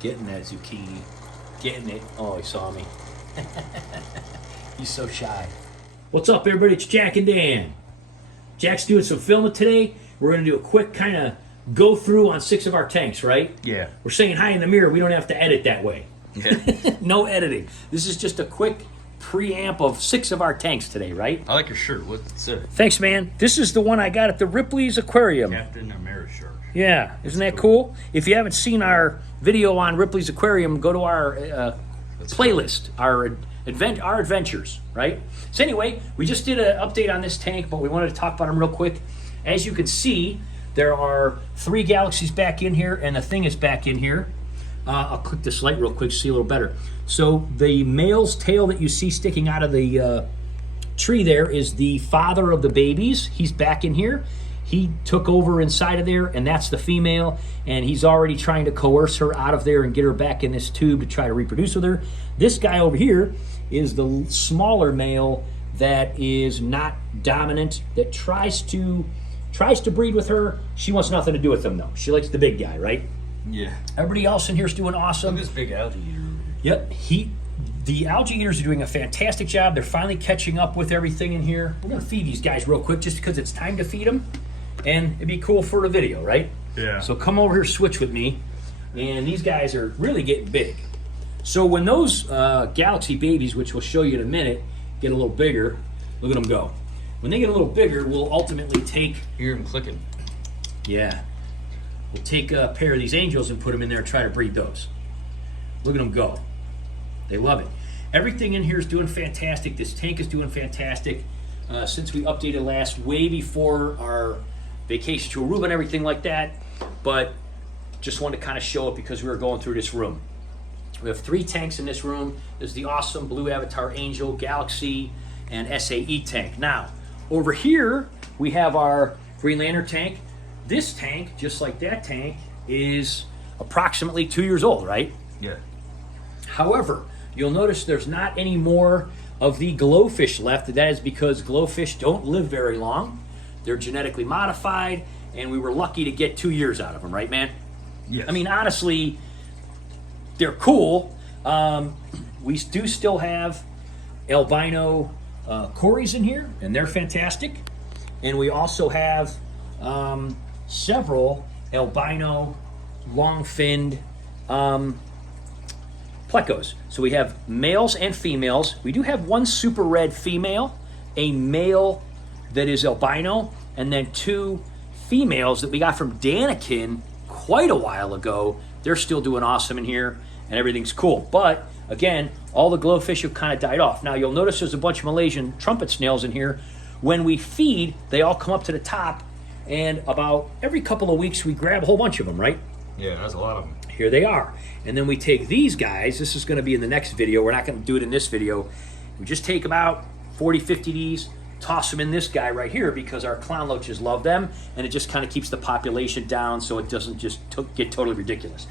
Getting that zucchini. Getting it. Oh, he saw me. He's so shy. What's up, everybody? It's Jack and Dan. Jack's doing some filming today. We're going to do a quick kind of go through on 6 of our tanks, right? Yeah. We're saying hi in the mirror. We don't have to edit that way. Yeah. No editing. This is just a quick preamp of 6 of our tanks today, right? I like your shirt. What's it? Thanks, man. This is the one I got at the Ripley's Aquarium. Captain America shirt. Yeah, isn't that cool? If you haven't seen our video on Ripley's Aquarium, go to our playlist, our adventures, right? So anyway, we just did an update on this tank, but we wanted to talk about them real quick. As you can see, there are 3 galaxies back in here, and the thing is back in here. I'll click this light real quick to see a little better. So the male's tail that you see sticking out of the tree there is the father of the babies. He's back in here. He took over inside of there, and that's the female, and he's already trying to coerce her out of there and get her back in this tube to try to reproduce with her. This guy over here is the smaller male that is not dominant, that tries to breed with her. She wants nothing to do with him, though. She likes the big guy, right? Yeah. Everybody else in here is doing awesome. Look at this big algae eater over here. Yep, the algae eaters are doing a fantastic job. They're finally catching up with everything in here. We're gonna feed these guys real quick just because it's time to feed them. And it'd be cool for a video, right? Yeah. So come over here, switch with me. And these guys are really getting big. So when those galaxy babies, which we'll show you in a minute, get a little bigger, look at them go. When they get a little bigger, we'll ultimately take... Hear them clicking. Yeah. We'll take a pair of these angels and put them in there and try to breed those. Look at them go. They love it. Everything in here is doing fantastic. This tank is doing fantastic. Since we updated last, way before our vacation to Aruba and everything like that, but just wanted to kind of show it because we were going through this room. We have 3 tanks in this room. There's the awesome Blue Avatar Angel, Galaxy, and SAE tank. Now, over here, we have our Green Lantern tank. This tank, just like that tank, is approximately 2 years old, right? Yeah. However, you'll notice there's not any more of the glowfish left. That is because glowfish don't live very long. They're genetically modified, and we were lucky to get 2 years out of them, right, man? Yes. I mean, honestly, they're cool. We do still have albino cories in here, and they're fantastic. And we also have several albino long-finned plecos. So we have males and females. We do have 1 super red female, a male that is albino, and then 2 females that we got from Danikin quite a while ago. They're still doing awesome in here, and everything's cool. But again, all the glowfish have kind of died off. Now you'll notice there's a bunch of Malaysian trumpet snails in here. When we feed, they all come up to the top, and about every couple of weeks we grab a whole bunch of them, right? Yeah, that's a lot of them. Here they are. And then we take these guys. This is going to be in the next video. We're not going to do it in this video. We just take about 40, 50 of these, toss them in this guy right here because our clown loaches love them, and it just kind of keeps the population down so it doesn't just get totally ridiculous.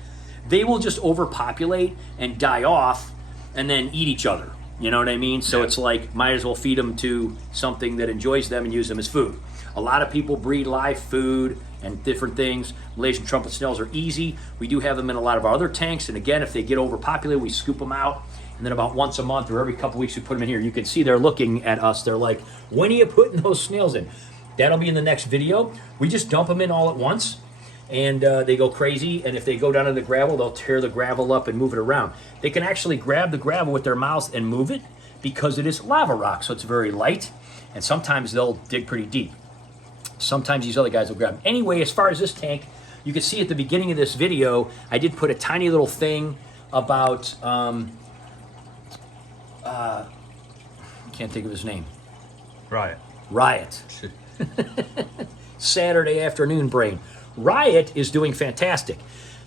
They will just overpopulate and die off and then eat each other. You know what I mean? So it's like, might as well feed them to something that enjoys them and use them as food. A lot of people breed live food and different things. Malaysian trumpet snails are easy. We do have them in a lot of our other tanks, and again, if they get overpopulated, we scoop them out, and then about once a month or every couple weeks we put them in here. You can see they're looking at us. They're like, when are you putting those snails in? That'll be in the next video. We just dump them in all at once, and they go crazy, and if they go down to the gravel, they'll tear the gravel up and move it around. They can actually grab the gravel with their mouths and move it because it is lava rock, so it's very light, and sometimes they'll dig pretty deep. Sometimes these other guys will grab them. Anyway, as far as this tank, you can see at the beginning of this video, I did put a tiny little thing about, can't think of his name. Riot. Saturday afternoon brain. Riot is doing fantastic.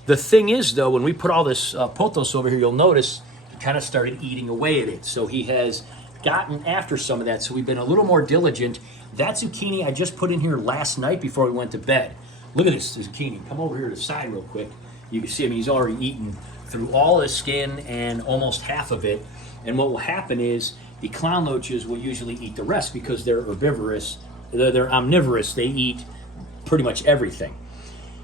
The thing is, though, when we put all this pothos over here, you'll notice he kind of started eating away at it. So he has gotten after some of that. So we've been a little more diligent. That zucchini I just put in here last night before we went to bed. Look at this zucchini. Come over here to the side real quick. You can see him. He's already eaten through all the skin and almost half of it. And what will happen is the clown loaches will usually eat the rest because they're herbivorous. They're omnivorous. They eat pretty much everything.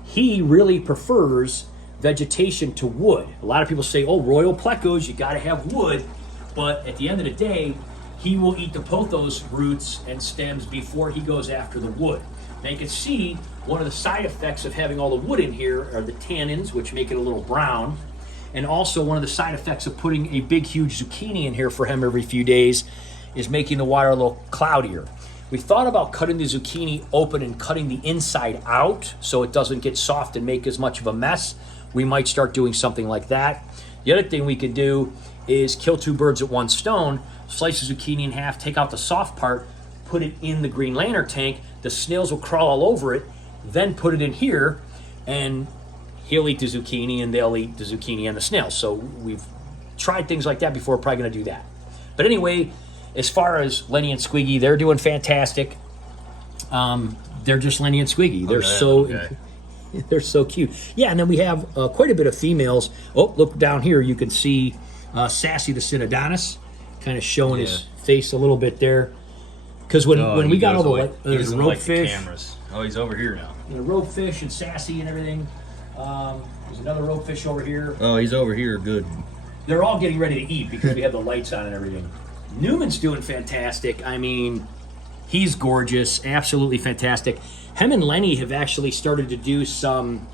He really prefers vegetation to wood. A lot of people say, oh, royal plecos, you got to have wood. But at the end of the day, he will eat the pothos roots and stems before he goes after the wood. Now you can see one of the side effects of having all the wood in here are the tannins, which make it a little brown. And also one of the side effects of putting a big, huge zucchini in here for him every few days is making the water a little cloudier. We thought about cutting the zucchini open and cutting the inside out so it doesn't get soft and make as much of a mess. We might start doing something like that. The other thing we could do is kill two birds at one stone, slice the zucchini in half, take out the soft part, put it in the green lantern tank. The snails will crawl all over it, then put it in here, and he'll eat the zucchini and they'll eat the zucchini and the snails. So we've tried things like that before. We're probably going to do that. But anyway, as far as Lenny and Squiggy, they're doing fantastic. They're just Lenny and Squiggy. They're so cute. Yeah, and then we have quite a bit of females. Oh, look down here. You can see Sassy the Synodontis kind of showing his face a little bit there. Because when we got all the ropefish. Oh, he's over here now. The ropefish and Sassy and everything. There's another ropefish over here. Oh, he's over here. Good. They're all getting ready to eat because we have the lights on and everything. Newman's doing fantastic. I mean, he's gorgeous. Absolutely fantastic. Him and Lenny have actually started to do some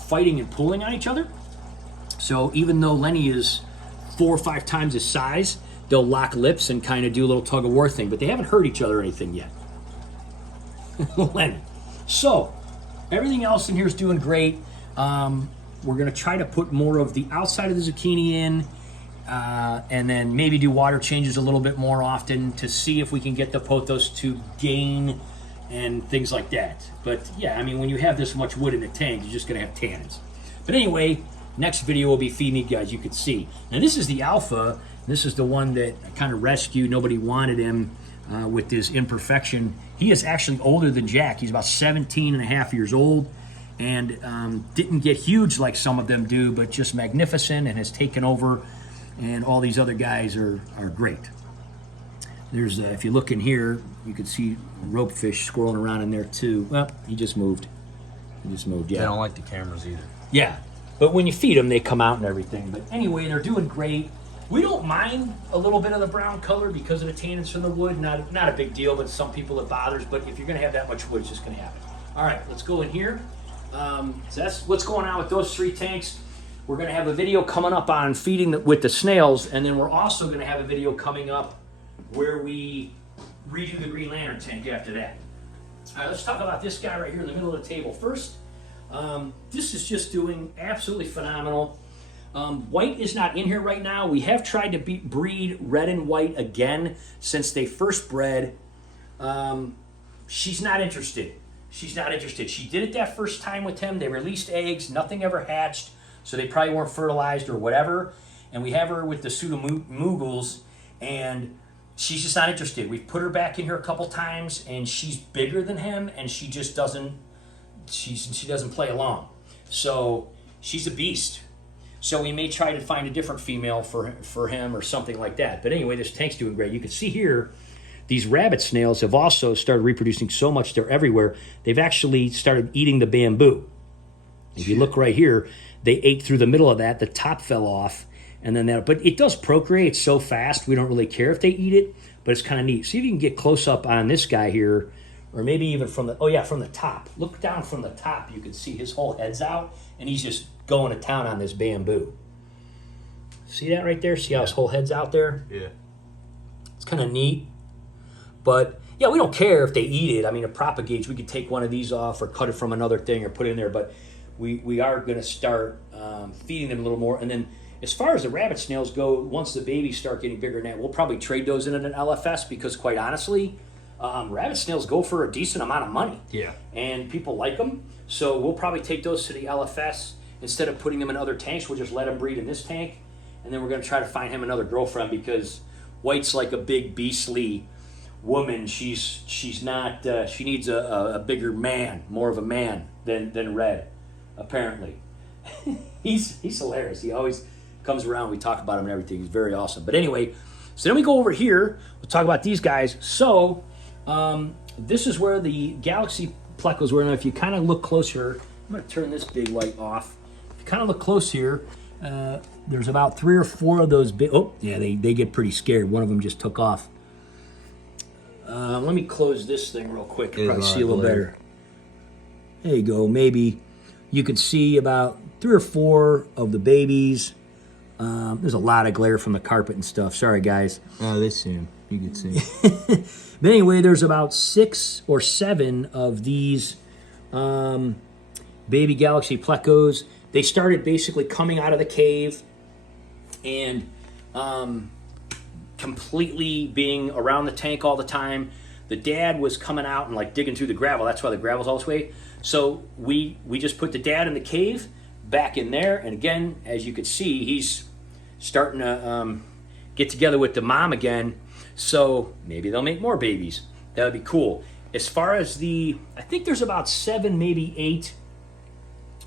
fighting and pulling on each other. So even though Lenny is 4 or 5 times his size, they'll lock lips and kind of do a little tug of war thing. But they haven't hurt each other or anything yet. Lenny. So everything else in here is doing great. We're going to try to put more of the outside of the zucchini in, and then maybe do water changes a little bit more often to see if we can get the pothos to gain and things like that. But yeah, I mean, when you have this much wood in the tank, you're just going to have tannins. But anyway, next video will be feeding you guys. You can see. Now this is the alpha. This is the one that I kind of rescued. Nobody wanted him with his imperfection. He is actually older than Jack. He's about 17 and a half years old. And didn't get huge like some of them do, but just magnificent and has taken over, and all these other guys are great. There's, if you look in here, you can see ropefish squirreling around in there too. Well, he just moved. He just moved, yeah. They don't like the cameras either. Yeah, but when you feed them, they come out and everything. But anyway, they're doing great. We don't mind a little bit of the brown color because of the tannins from the wood. Not a big deal, but some people it bothers. But if you're going to have that much wood, it's just going to happen. All right, let's go in here. So that's what's going on with those 3 tanks. We're going to have a video coming up on feeding with the snails, and then we're also going to have a video coming up where we redo the green lantern tank after that. All right, let's talk about this guy right here in the middle of the table first. This is just doing absolutely phenomenal. White is not in here right now. We have tried to breed red and white again since they first bred. She's not interested. She's not interested. She did it that first time with him. They released eggs. Nothing ever hatched, so they probably weren't fertilized or whatever. And we have her with the pseudomoogles, and she's just not interested. We've put her back in here a couple times, and she's bigger than him, and she just doesn't. She doesn't play along. So she's a beast. So we may try to find a different female for him or something like that. But anyway, this tank's doing great. You can see here. These rabbit snails have also started reproducing so much they're everywhere. They've actually started eating the bamboo. If you look right here, they ate through the middle of that. The top fell off, and then that. But it does procreate so fast, we don't really care if they eat it. But it's kind of neat. See if you can get close up on this guy here, or maybe even from the top. Look down from the top. You can see his whole head's out, and he's just going to town on this bamboo. See that right there? See how his whole head's out there? Yeah. It's kind of neat. But, yeah, we don't care if they eat it. I mean, it propagates. We could take one of these off or cut it from another thing or put it in there. But we are going to start feeding them a little more. And then as far as the rabbit snails go, once the babies start getting bigger than that, we'll probably trade those in an LFS because, quite honestly, rabbit snails go for a decent amount of money. Yeah. And people like them. So we'll probably take those to the LFS. Instead of putting them in other tanks, we'll just let them breed in this tank. And then we're going to try to find him another girlfriend because White's like a big beastly woman. She's not. She needs a bigger man, more of a man than Red, apparently. he's hilarious. He always comes around. We talk about him and everything. He's very awesome. But anyway, so then we go over here. We'll talk about these guys. So this is where the Galaxy Plecos were. Now, if you kind of look closer, I'm going to turn this big light off. If you kind of look close here, there's about 3 or 4 of those big, oh, yeah, they get pretty scared. One of them just took off. Let me close this thing real quick. You probably see a little better. There you go. Maybe you can see about 3 or 4 of the babies. There's a lot of glare from the carpet and stuff. Sorry, guys. Oh, they see him. You can see. But anyway, there's about 6 or 7 of these baby galaxy plecos. They started basically coming out of the cave and completely being around the tank all the time. The dad was coming out and like digging through the gravel. That's why the gravel's all this way. So we just put the dad in the cave back in there. And again, as you can see, he's starting to get together with the mom again. So maybe they'll make more babies. That would be cool. As far as I think there's about 7, maybe 8.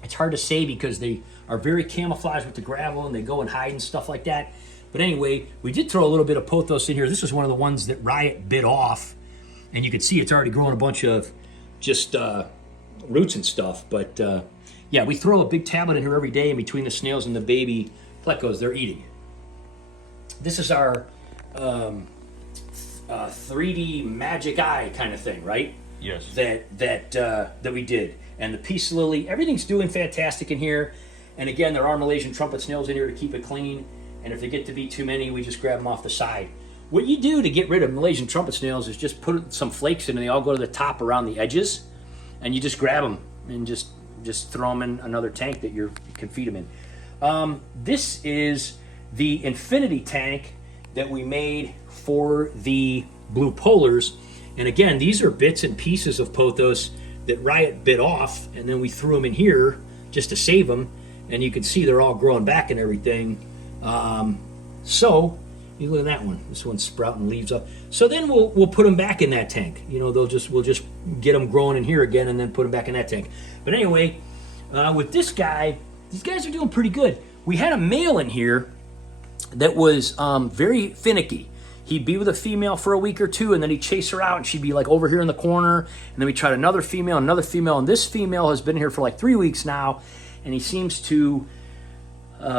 It's hard to say because they are very camouflaged with the gravel and they go and hide and stuff like that. But anyway, we did throw a little bit of pothos in here. This was one of the ones that Riot bit off. And you can see it's already growing a bunch of just roots and stuff. But yeah, we throw a big tablet in here every day in between the snails and the baby plecos they're eating. This is our 3D magic eye kind of thing, right? Yes. That we did. And the peace lily, everything's doing fantastic in here. And again, there are Malaysian trumpet snails in here to keep it clean. And if they get to be too many, we just grab them off the side. What you do to get rid of Malaysian trumpet snails is just put some flakes in and they all go to the top around the edges. And you just grab them and just throw them in another tank that you can feed them in. This is the infinity tank that we made for the blue polars. And again, these are bits and pieces of pothos that Riot bit off, and then we threw them in here just to save them. And you can see they're all growing back and everything. So you look at that one. This one's sprouting leaves up. So then we'll put them back in that tank. You know, we'll just get them growing in here again and then put them back in that tank. But anyway, with this guy, these guys are doing pretty good. We had a male in here that was very finicky. He'd be with a female for a week or two, and then he'd chase her out, and she'd be like over here in the corner. And then we tried another female, and this female has been here for like 3 weeks now, and he seems to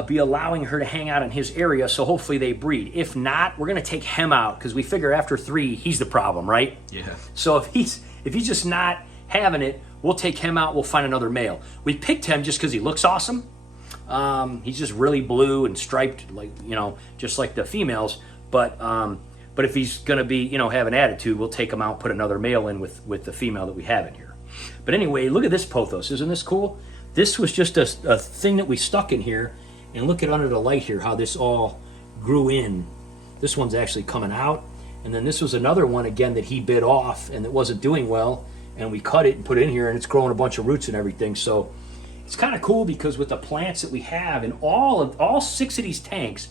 be allowing her to hang out in his area, so hopefully they breed. If not, we're going to take him out, because we figure after 3, he's the problem, right? Yeah. So if he's just not having it, we'll take him out, we'll find another male. We picked him just because he looks awesome. He's just really blue and striped, like, you know, just like the females. But if he's going to be, you know, have an attitude, we'll take him out, put another male in with the female that we have in here. But anyway, look at this pothos. Isn't this cool? This was just a thing that we stuck in here. And look at under the light here how this all grew in. This one's actually coming out. And then this was another one, again, that he bit off and it wasn't doing well. And we cut it and put it in here, and it's growing a bunch of roots and everything. So it's kind of cool because with the plants that we have in all 6 of these tanks,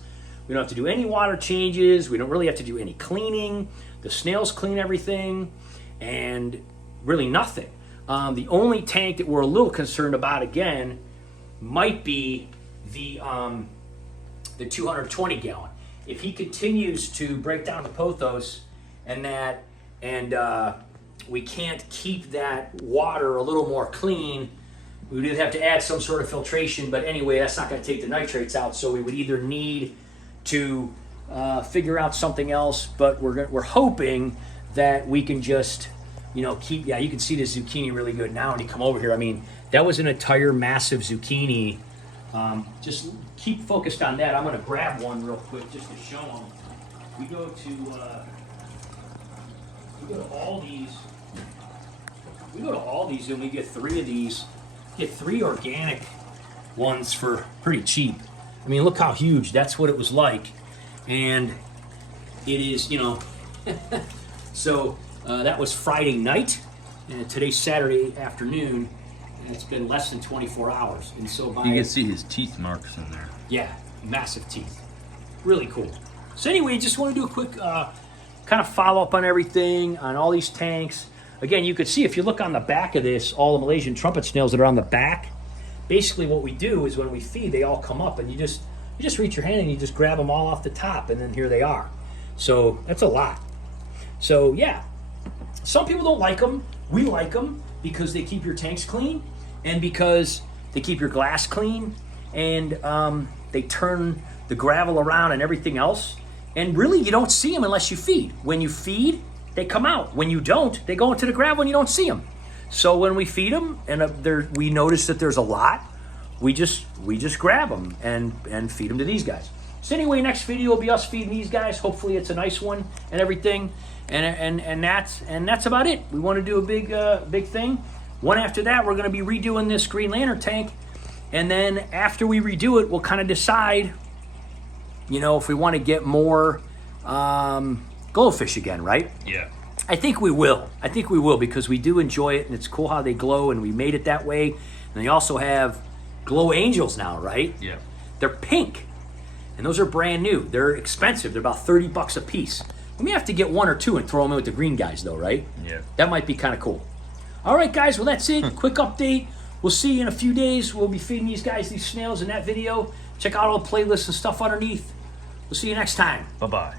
we don't have to do any water changes. We don't really have to do any cleaning. The snails clean everything and really nothing. The only tank that we're a little concerned about, again, might be the 220 gallon. If he continues to break down the pothos and we can't keep that water a little more clean, we would have to add some sort of filtration. But anyway, that's not going to take the nitrates out, so we would either need to figure out something else, but we're hoping that we can just, you know, keep, yeah, you can see the zucchini really good now when you come over here. I mean, that was an entire massive zucchini. Just keep focused on that. I'm going to grab one real quick just to show them. We go to Aldi's and we get 3 of these. Get 3 organic ones for pretty cheap. I mean, look how huge. That's what it was like. And it is, you know, so that was Friday night, and today's Saturday afternoon, and it's been less than 24 hours. And so you can see his teeth marks in there. Yeah, massive teeth. Really cool. So anyway, just want to do a quick kind of follow up on everything, on all these tanks. Again, you could see if you look on the back of this, all the Malaysian trumpet snails that are on the back, basically what we do is when we feed, they all come up, and you just reach your hand and you just grab them all off the top, and then here they are. So that's a lot. So yeah, some people don't like them. We like them because they keep your tanks clean and because they keep your glass clean and they turn the gravel around and everything else. And really, you don't see them unless you feed. When you feed, they come out. When you don't, they go into the gravel and you don't see them. So when we feed them and we notice that there's a lot, we just grab them and feed them to these guys. So anyway, next video will be us feeding these guys. Hopefully it's a nice one and everything. And that's about it. We want to do a big thing. One after that, we're going to be redoing this Green Lantern tank. And then after we redo it, we'll kind of decide, you know, if we want to get more glowfish again, right? Yeah. I think we will. I think we will, because we do enjoy it, and it's cool how they glow, and we made it that way. And they also have glow angels now, right? Yeah. They're pink, and those are brand new. They're expensive. They're about $30 a piece. We may have to get one or two and throw them in with the green guys, though, right? Yeah. That might be kind of cool. All right, guys. Well, that's it. Quick update. We'll see you in a few days. We'll be feeding these guys these snails in that video. Check out all the playlists and stuff underneath. We'll see you next time. Bye-bye.